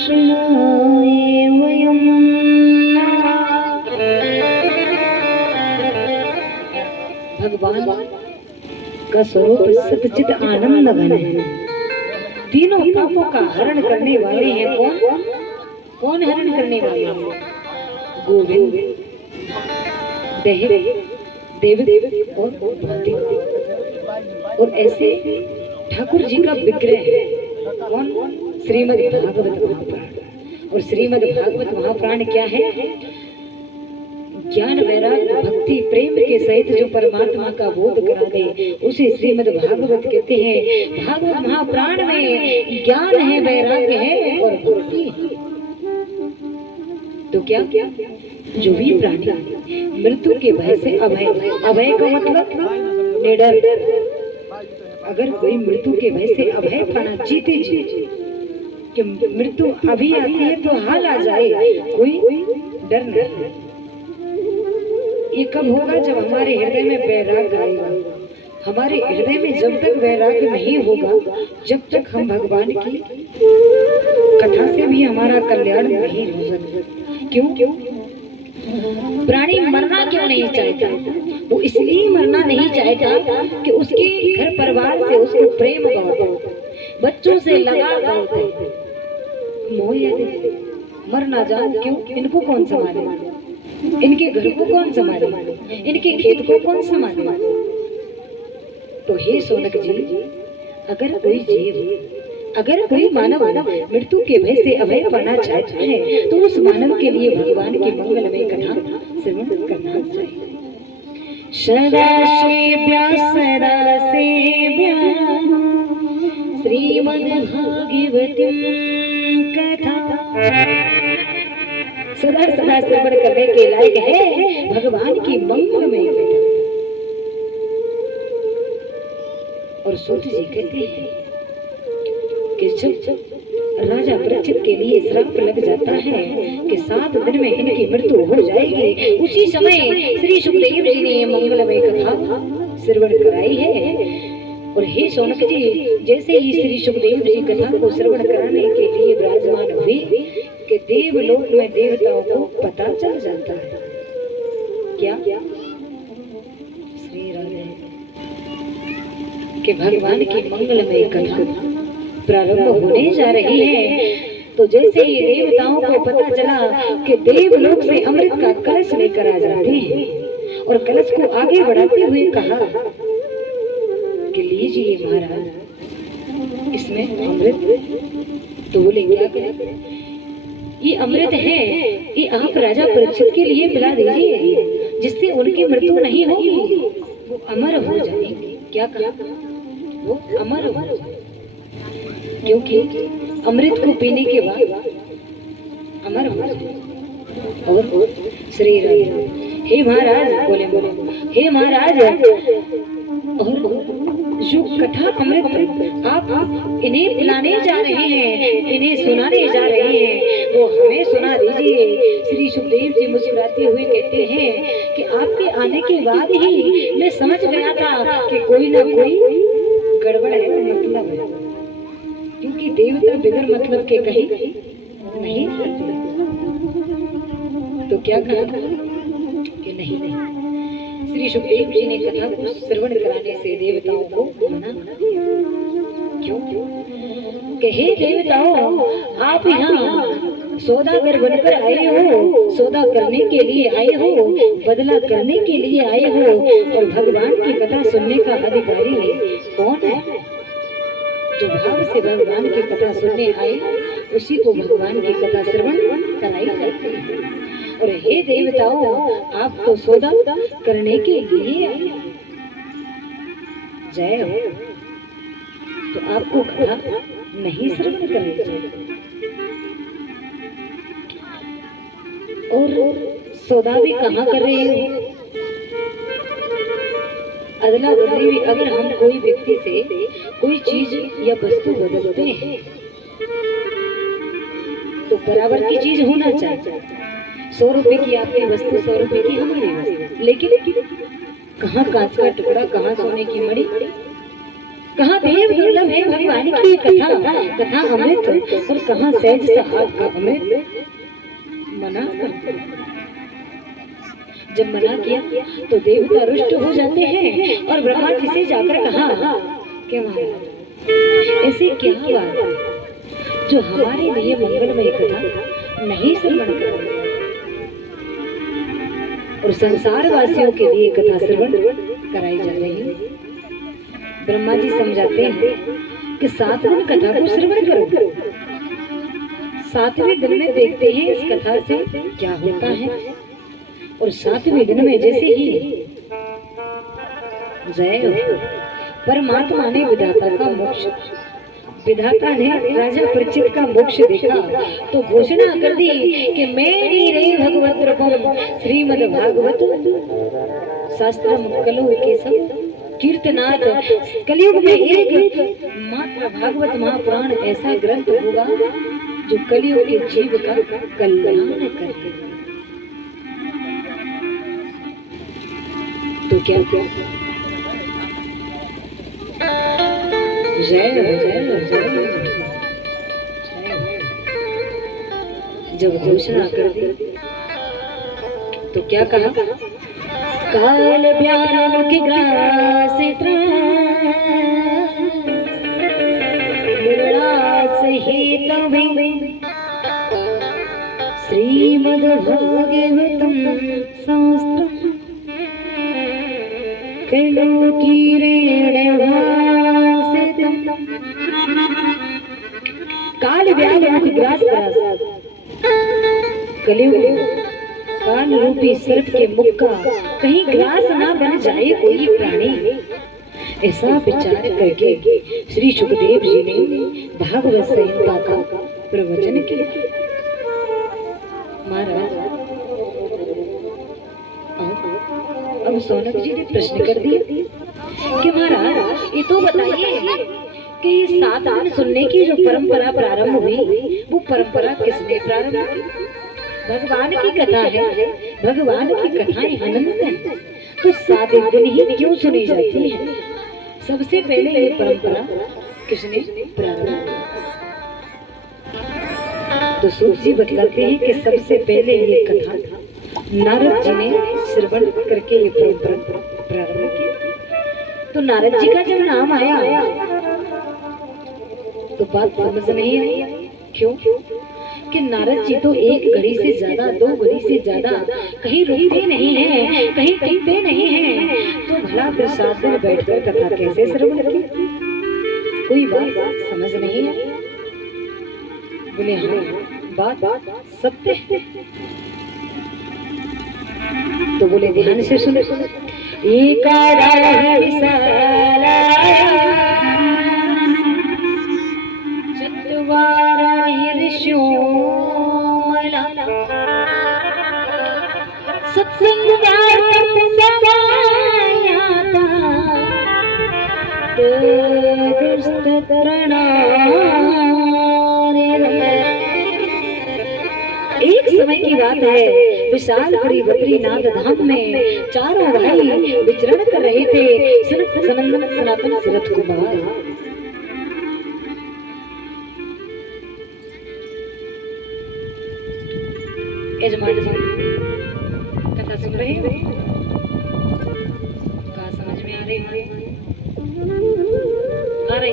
कृष्णाय वयं भगवान का स्वरूप सच्चिद आनंद घन है। तीनों पापों का हरण करने वाले हैं कौन? कौन हरण करने वाले हैं? गोविंद, देव और भक्ति। और ऐसे ठाकुर जी का विग्रह है कौन? श्रीमद् भागवत महापुराण। और श्रीमद् भागवत महापुराण क्या है? ज्ञान वैराग्य भक्ति प्रेम के सहित जो परमात्मा का बोध करा दे उसे श्रीमद् भागवत कहते हैं। भागवत महापुराण में ज्ञान है, वैराग्य है और भक्ति है। तो क्या जो भी प्राणी मृत्यु के भय से अभय, अभय का मतलब निडर। अगर कोई मृत्यु के भय से अभय पाना, जीते जी कि मृत्यु अभी आती है तो हाल आ जाए, कोई डर नहीं। ये कब होगा? जब हमारे हृदय में वैराग्य आएगा। हमारे हृदय में जब तक वैराग्य नहीं होगा, जब तक हम भगवान की कथा से भी हमारा कल्याण नहीं हो सकता। क्यों? प्राणी मरना क्यों नहीं चाहता? वो इसलिए मरना नहीं चाहता कि उसके घर परिवार से उसको प्रेम बहुत है, बच्चों से लगाव बहुत है। मोह यदि मर ना जाओ, क्यों? इनको कौन संभाले? इनके घर को कौन संभाले? इनके खेत को कौन संभाले? तो हे शौनक जी, अगर कोई जीव, अगर कोई मानव मृत्यु के भय से अभय पाना चाहता है तो उस मानव के लिए भगवान की मंगलमय कथा श्रवण करना चाहिए। सदाशिव्या श्रीमद्भागवतीं कथा सदा सदा श्रवण करने के लायक है भगवान की मंगलमय कथा। और सूत जी कहते हैं कि जब राजा परीक्षित के लिए श्राप लग जाता है कि 7 दिन में इनकी मृत्यु हो जाएगी, उसी समय श्री सुखदेव जी ने मंगलमय कथा श्रवण कराई है। और हे शौनक जी, जैसे ही श्री सुखदेव जी कथा को श्रवण कराने के लिए विराजमान हुए कि देवलोक में देवताओं को पता चल जाता है। क्या? श्री राधे कि भगवान की मंगलमय कथा प्रारंभ होने जा रही है। तो जैसे ही देवताओं को पता चला कि देवलोक से अमृत का कलश लेकर आ जाते हैं और कलश को आगे बढ़ाते हुए कहा कि लीजिए महाराज, इसमें अमृत। तो बोले क्या करें? ये अमृत है, ये आप राजा परीक्षित के लिए पिला दीजिए, जिससे उनकी मृत्यु नहीं होगी, वो अमर हो जाएंगे। क्या कहा? वो अमर हो जाएंगे, क्योंकि अमृत को पीने के बाद अमर हो जाए। और श्री राधे, हे महाराज, बोले हे महाराज, और जो कथा अमृत आप इन्हें पिलाने जा रहे हैं, इन्हें सुनाने जा रहे हैं, वो हमें सुना दीजिए। श्री सुखदेव जी मुस्कुराते हुए कहते हैं कि आपके आने के बाद ही मैं समझ गया था कि कोई ना कोई गड़बड़ है, मतलब है। क्योंकि देवता बिगर मतलब के कहीं नहीं सकते। तो क्या कहा कि नहीं। श्री सुखदेव जी ने कथा को श्रवण कराने से देवताओं को मना। क्यों? कि हे देवताओं, आप यहाँ सौदागर बनकर आए हो, सौदा करने के लिए आए हो, बदला करने के लिए आए हो, और भगवान की कथा सुनने का अधिकारी कौन है? जो भाव से भगवान की कथा सुनने आए उसी को भगवान की कथा श्रवण कराई जाती है। और हे देवताओं, आप तो सौदा करने के लिए आए, जय हो, तो आपको कथा नहीं श्रवण करनी चाहिए। और सौदा भी कहाँ कर रहे हो? अदला बदली भी अगर हम कोई व्यक्ति से कोई चीज या वस्तु बदलते हैं तो बराबर की चीज होना चाहिए। 100 रुपए की आपकी वस्तु, 100 रुपए की हमारी वस्तु, लेकिन कहाँ कांच का टुकड़ा, कहाँ सोने की मणि, कहाँ देव दुर्लभ है भगवान की कथा, कथा अमृत, और कहाँ सहज सहाब का अमृत। मना जब मना किया तो देवता रुष्ट हो जाते हैं और ब्रह्मा जी से जाकर कहा कि महाराज ऐसे क्या बात जो हमारे लिए मंगलमय कथा नहीं श्रवण कर, और संसार वासियों के लिए कथा श्रवण कराई जा रही है। ब्रह्मा जी समझाते हैं कि 7 दिन कथा को श्रवण करो, 7वें दिन में देखते हैं इस कथा से क्या होता है। और 7वें दिन में जैसे ही जय परमात्मा ने विधाता का मोक्ष, विधाता ने राजा परीक्षित का मोक्ष देखा तो घोषणा कर दी कि मेरी रे भगवत रूपम श्रीमद् भागवत शास्त्रम कलो के सब कीर्तनाथ। कलयुग में एक मात्र भागवत महापुराण ऐसा ग्रंथ होगा जो कलयुग के जीव का कल्याण करके। तो क्या क्या जय जय जय। जब घोषणा कर दी तो क्या कहा, काल ब्यान मुख ग्रास निर्णास ही तवे श्रीमद् भागवतम शास्त्रम कलो कीरेण भासितम। काल व्याल मुख ग्रास, कलयुग काल रूपी सर्प के मुख का कहीं ग्रास ना बन जाए कोई प्राणी, ऐसा विचार करके श्री सुखदेव जी ने भागवत संहिता का प्रवचन किया। महाराज अब सौनक जी ने प्रश्न कर दिया कि महाराज ये तो बताइए कि ये 7 दिन सुनने की जो परंपरा प्रारंभ हुई वो परंपरा किसने प्रारंभ की? भगवान की कथा है, भगवान की कथाएं अनंत है, तो 7 दिन ही क्यों सुनी जाती है? सबसे पहले ये परंपरा किसने प्रारंभ की? तो सूत जी बतलाते हैं कि सबसे पहले ये कथा नारद जी ने श्रवण करके ये परंपरा प्रारंभ की। तो नारद जी का जब नाम आया तो बात समझ नहीं आई। क्यों? कि नारद जी तो एक घड़ी से ज्यादा, 2 घड़ी से ज्यादा कहीं रुकते नहीं हैं, कहीं टिकते नहीं हैं, तो भला फिर 7 दिन बैठकर कथा कैसे श्रवण की? कोई बात समझ नहीं आई। बोले हाँ बात सत्य है। तो बोले ध्यान से सुनो, सत्संग एक समय की बात है, विशाल बड़ी बद्रीनाथ धाम में चारों भाई विचरण कर रहे थे। सनत सनंदन सनातन सनत कुमार यजमान कथा सुन रहे हो? कहा समझ में आ रही है? आ रही?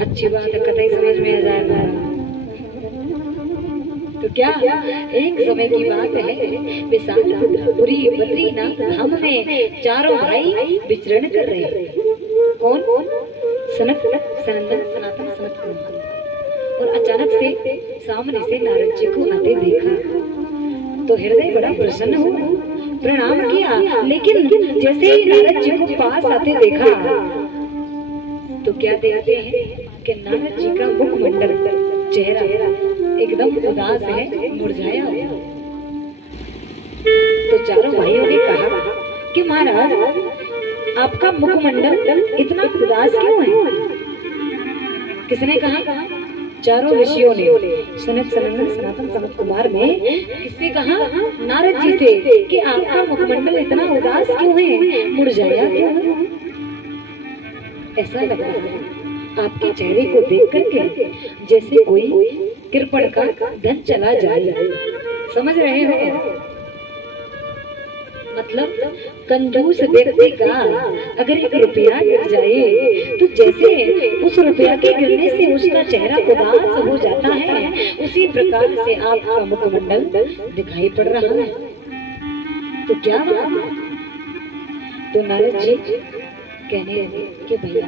अच्छी बात है, कथा ही समझ में आ जाएगा। तो क्या एक समय की बात है, विशालपुरी बद्रीनाथ धाम में चारों भाई विचरण कर रहे हैं। कौन? सनत सनंदन सनातन सनत कुमार। और अचानक से सामने से नारद जी को आते देखा तो हृदय बड़ा प्रसन्न हुआ, प्रणाम किया। लेकिन जैसे ही नारद जी को पास आते देखा तो क्या देखते हैं कि नारद जी का मुखमंडल, चेहरा एकदम उदास है, मुरझाया हुआ। तो चारों भाइयों ने कहा कि महाराज आपका मुखमंडल इतना उदास क्यों है? किसने कहा? चारों ऋषियों ने, सनत सनंदन सनातन सनत कुमार ने। किसने कहा? नारद जी से कि आपका मुखमंडल इतना उदास क्यों है, मुरझाया क्यों है? ऐसा लग रहा है आपके चेहरे को देख करके जैसे कोई कृपण का धन चला जाए। समझ रहे हो? मतलब कंजूस व्यक्ति का अगर 1 रुपया गिर जाए तो जैसे उस रुपया के गिरने से उसका चेहरा उदास हो जाता है, उसी प्रकार से आपका मुखमंडल दिखाई पड़ रहा है। तो क्या बात है? तो नारद जी कहने लगे कि भैया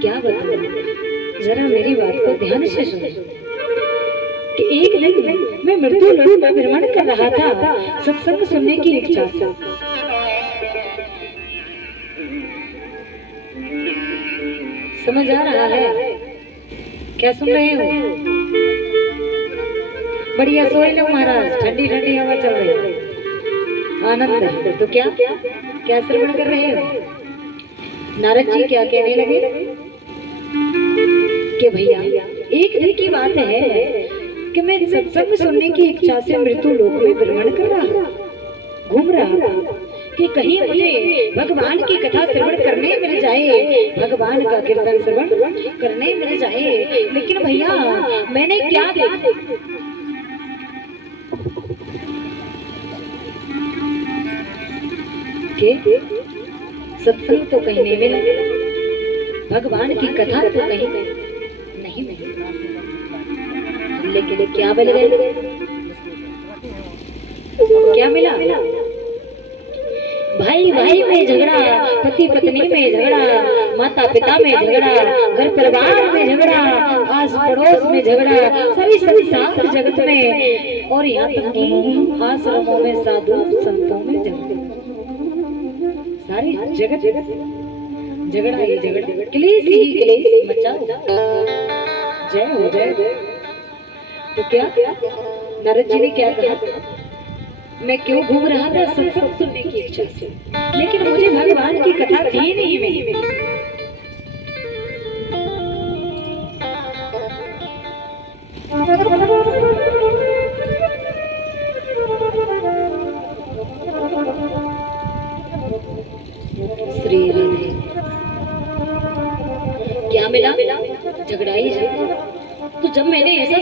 क्या बताऊं, जरा मेरी बात को ध्यान से सुनो कि एक दिन मैं मृत्यु लोक में भ्रमण कर रहा था सत्संग सुनने की इच्छा से। समझ आ रहा है? क्या सुन रहे हो? बढ़िया सोए लो महाराज, ठंडी ठंडी हवा चल रही है, आनंद है। तो क्या क्या श्रवण कर रहे हो? नारद जी क्या कहने लगे कि भैया एक दिन की बात है कि मैं सत्संग सुनने की इच्छा से मृत्यु लोक में भ्रमण कर रहा, घूम रहा कि कहीं मुझे भगवान की कथा श्रवण करने मिल जाए, भगवान का कीर्तन श्रवण करने मिल जाए। लेकिन भैया मैंने क्या देखा कि सत्संग तो कहीं नहीं मिला, भगवान की कथा तो कहीं नहीं मिली, लेकिन क्या मिल गए? क्या मिला? भाई भाई में झगड़ा, पति पत्नी में झगड़ा, माता पिता में झगड़ा, घर परिवार में झगड़ा, आस पड़ोस में झगड़ा, सारी संसार जगत में, और यहाँ तक कि आश्रमों में साधु संतों में झगड़ा, सारी जगत झगड़ा ही झगड़ा, क्लेश ही क्लेश मचाओ। जय हो जय। तो क्या नारद जी ने क्या कहा? मैं क्यों घूम रहा था सत्संग सुनने की इच्छा से, लेकिन मुझे भगवान की कथा थी नहीं मिली। श्री राधे। क्या मिला? झगड़ा ही झगड़ा। तो जब मैंने ऐसा